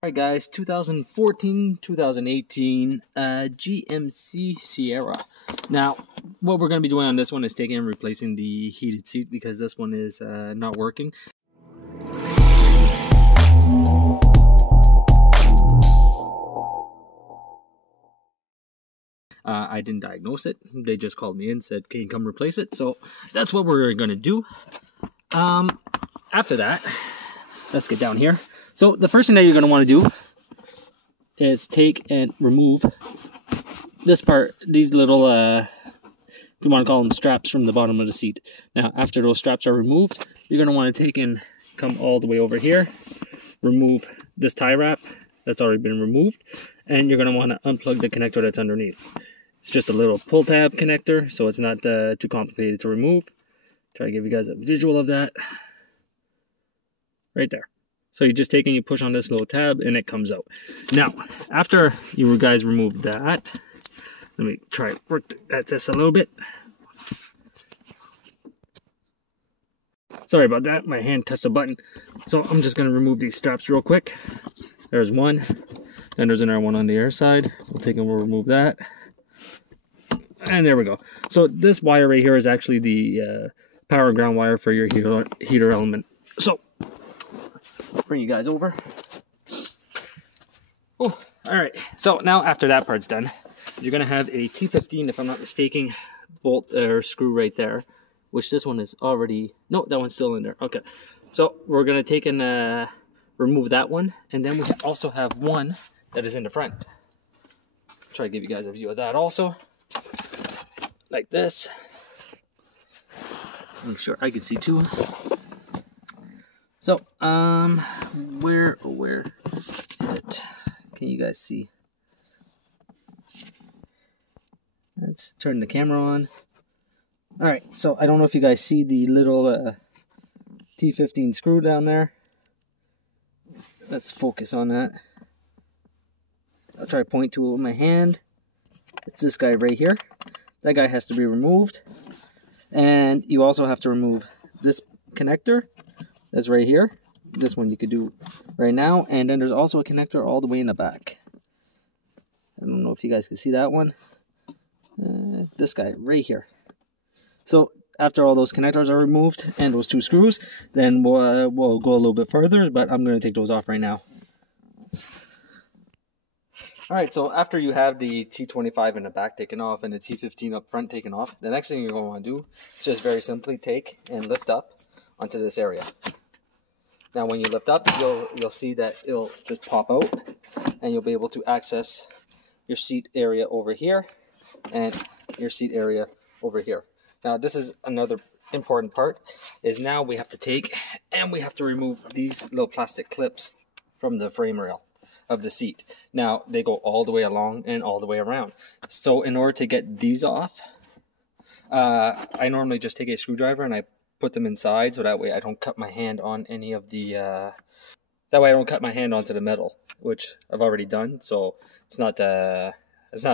Alright guys, 2014-2018 GMC Sierra. Now, what we're going to be doing on this one is taking and replacing the heated seat because this one is not working. I didn't diagnose it. They just called me and said, can you come replace it? So that's what we're going to do. After that, let's get down here. So the first thing that you're going to want to do is take and remove this part, these little, if you want to call them straps from the bottom of the seat. Now, after those straps are removed, you're going to want to take and come all the way over here, remove this tie wrap that's already been removed, and you're going to want to unplug the connector that's underneath. It's just a little pull tab connector, so it's not too complicated to remove. Try to give you guys a visual of that. Right there. So you just take and you push on this little tab and it comes out. Now, after you guys remove that, let me try to work this a little bit. Sorry about that, my hand touched a button. So I'm just going to remove these straps real quick. There's one, and there's another one on the other side. We'll take and we'll remove that. And there we go. So this wire right here is actually the power ground wire for your heater element. So bring you guys over. Oh, all right. So now after that part's done, you're gonna have a T15, if I'm not mistaken, bolt or screw right there, which this one is already, no, that one's still in there. Okay. So we're gonna take and remove that one, and then we also have one that is in the front. Try to give you guys a view of that also, like this. I'm sure I can see too. So, where is it? Can you guys see? Let's turn the camera on. Alright, so I don't know if you guys see the little T15 screw down there. Let's focus on that. I'll try to point to it with my hand. It's this guy right here. That guy has to be removed. And you also have to remove this connector. That's right here. This one you could do right now. And then there's also a connector all the way in the back. I don't know if you guys can see that one. This guy right here. So after all those connectors are removed and those two screws, then we'll go a little bit further, but I'm going to take those off right now. Alright, so after you have the T25 in the back taken off and the T15 up front taken off, the next thing you're going to want to do is just very simply take and lift up onto this area. Now when you lift up, you'll see that it'll just pop out and you'll be able to access your seat area over here and your seat area over here. Now this is another important part, is now we have to take and we have to remove these little plastic clips from the frame rail of the seat. Now they go all the way along and all the way around. So in order to get these off, I normally just take a screwdriver and I put them inside, so that way I don't cut my hand on any of the that way I don't cut my hand onto the metal, which I've already done. So it's not a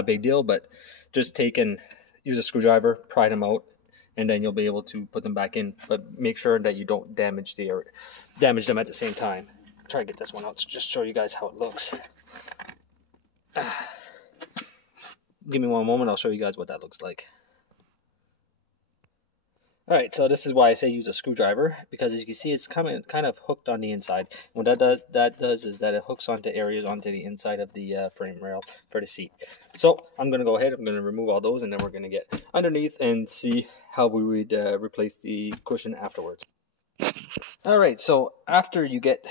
big deal, but just take and use a screwdriver, pry them out, and then you'll be able to put them back in. But make sure that you don't damage them at the same time. Try to get this one out to just show you guys how it looks. Give me one moment, I'll show you guys what that looks like. Alright, so this is why I say use a screwdriver, because as you can see it's kind of hooked on the inside. What that does is that it hooks onto areas onto the inside of the frame rail for the seat. So I'm going to go ahead, I'm going to remove all those, and then we're going to get underneath and see how we would replace the cushion afterwards. Alright, so after you get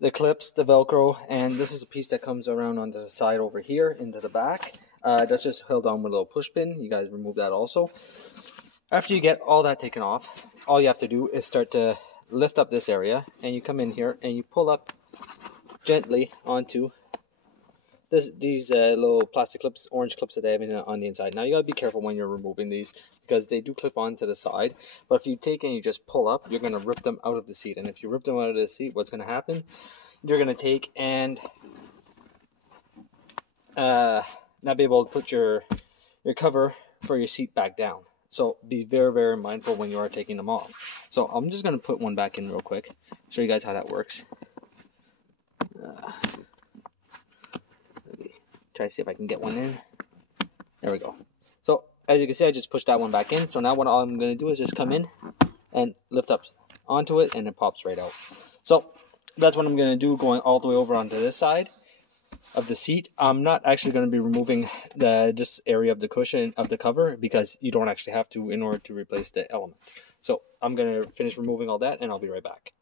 the clips, the Velcro, and this is a piece that comes around onto the side over here into the back. That's just held on with a little push pin. You guys remove that also. After you get all that taken off, all you have to do is start to lift up this area, and you come in here and you pull up gently onto these little plastic clips, orange clips that they have on the inside. Now you gotta be careful when you're removing these because they do clip onto the side. But if you take and you just pull up, you're gonna rip them out of the seat. And if you rip them out of the seat, what's gonna happen? You're gonna take and not be able to put your cover for your seat back down. So be very, very mindful when you are taking them off. So I'm just going to put one back in real quick, show you guys how that works. Try to see if I can get one in. There we go. So as you can see, I just pushed that one back in. So now what I'm going to do is just come in and lift up onto it, and it pops right out. So that's what I'm going to do, going all the way over onto this side of the seat. I'm not actually going to be removing this area of the cushion of the cover, because you don't actually have to in order to replace the element. So I'm going to finish removing all that, and I'll be right back.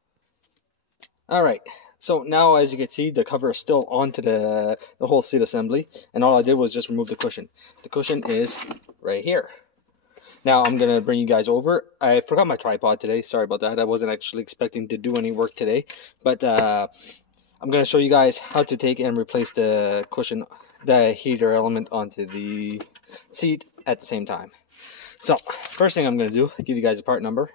Alright, so now as you can see, the cover is still onto the whole seat assembly, and all I did was just remove the cushion. The cushion is right here. Now I'm going to bring you guys over. I forgot my tripod today, sorry about that. I wasn't actually expecting to do any work today, but I'm going to show you guys how to take and replace the cushion, the heater element onto the seat at the same time. So first thing I'm going to do, give you guys a part number,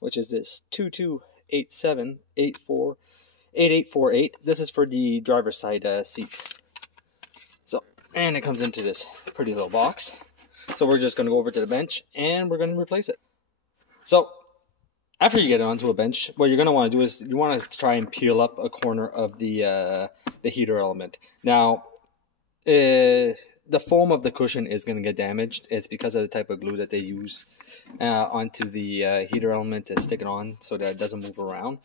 which is this 2287848848. This is for the driver's side seat. So, and it comes into this pretty little box. So we're just going to go over to the bench and we're going to replace it. So after you get it onto a bench, what you're going to want to do is you want to try and peel up a corner of the heater element. Now, the foam of the cushion is going to get damaged. It's because of the type of glue that they use onto the heater element to stick it on so that it doesn't move around.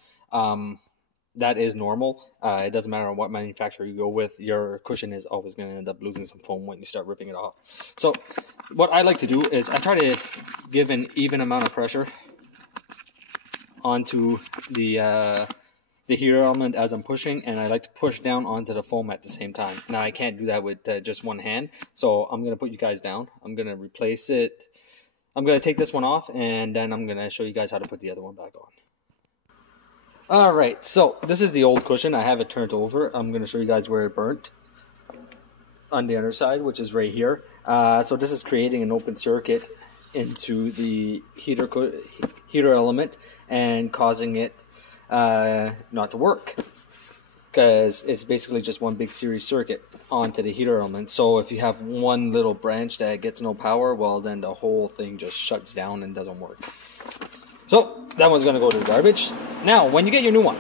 That is normal. It doesn't matter what manufacturer you go with, your cushion is always going to end up losing some foam when you start ripping it off. So what I like to do is I try to give an even amount of pressure onto the heater element as I'm pushing, and I like to push down onto the foam at the same time. Now I can't do that with just one hand, so I'm going to put you guys down. I'm going to replace it. I'm going to take this one off, and then I'm going to show you guys how to put the other one back on. Alright, so this is the old cushion. I have it turned over. I'm going to show you guys where it burnt on the other side, which is right here. So this is creating an open circuit into the heater element and causing it not to work, because it's basically just one big series circuit onto the heater element. So if you have one little branch that gets no power, well then the whole thing just shuts down and doesn't work. So that one's going to go to the garbage. Now when you get your new one,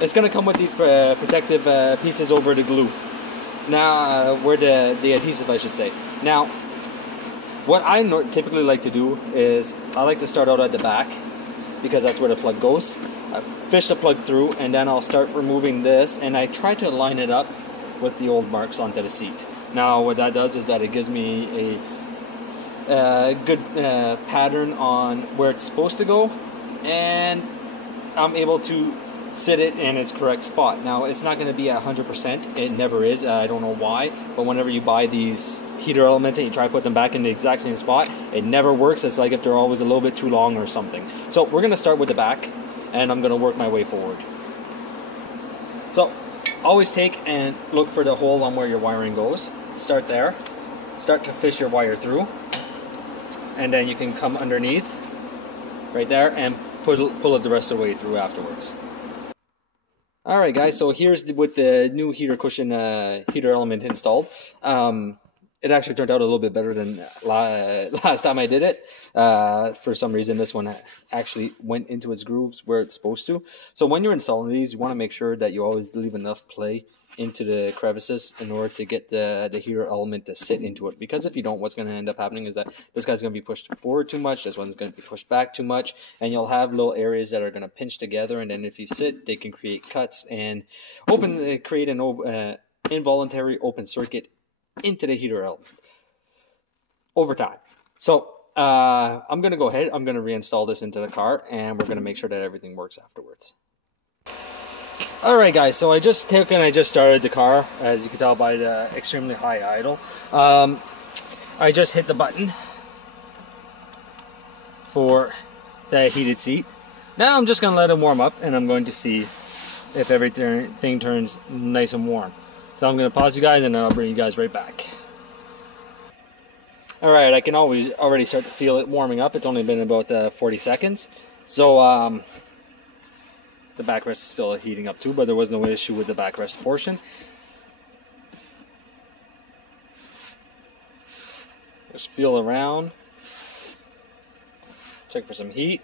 it's going to come with these protective pieces over the glue. Now where the adhesive, I should say. Now what I typically like to do is I like to start out at the back, because that's where the plug goes. I fish the plug through, and then I'll start removing this, and I try to line it up with the old marks onto the seat. Now what that does is that it gives me a good pattern on where it's supposed to go, and I'm able to sit it in its correct spot. Now it's not going to be 100%, it never is. I don't know why, but whenever you buy these heater elements and you try to put them back in the exact same spot, it never works. It's like if they're always a little bit too long or something. So we're going to start with the back, and I'm going to work my way forward. So always take and look for the hole on where your wiring goes. Start there, start to fish your wire through, and then you can come underneath right there and pull it the rest of the way through afterwards. Alright guys, so here's with the new heater cushion heater element installed. It actually turned out a little bit better than last time I did it. For some reason this one actually went into its grooves where it's supposed to. So when you're installing these, you want to make sure that you always leave enough play into the crevices in order to get the heater element to sit into it. Because if you don't, what's going to end up happening is that this guy's going to be pushed forward too much, this one's going to be pushed back too much, and you'll have little areas that are going to pinch together, and then if you sit, they can create cuts and create an involuntary open circuit into the heater element over time. So I'm going to go ahead, I'm going to reinstall this into the car, and we're going to make sure that everything works afterwards. Alright guys, so I just started the car, as you can tell by the extremely high idle. I just hit the button for the heated seat. Now I'm just going to let it warm up, and I'm going to see if everything turns nice and warm. So I'm going to pause you guys, and then I'll bring you guys right back. Alright, I can already start to feel it warming up. It's only been about 40 seconds. So the backrest is still heating up too, but there was no issue with the backrest portion. Just feel around. Check for some heat.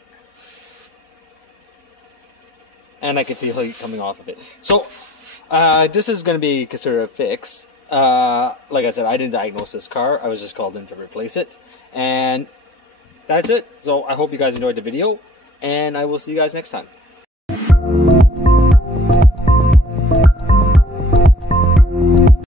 And I can feel heat coming off of it. So This is going to be considered a fix. Like I said, I didn't diagnose this car. I was just called in to replace it. And that's it. So I hope you guys enjoyed the video, and I will see you guys next time.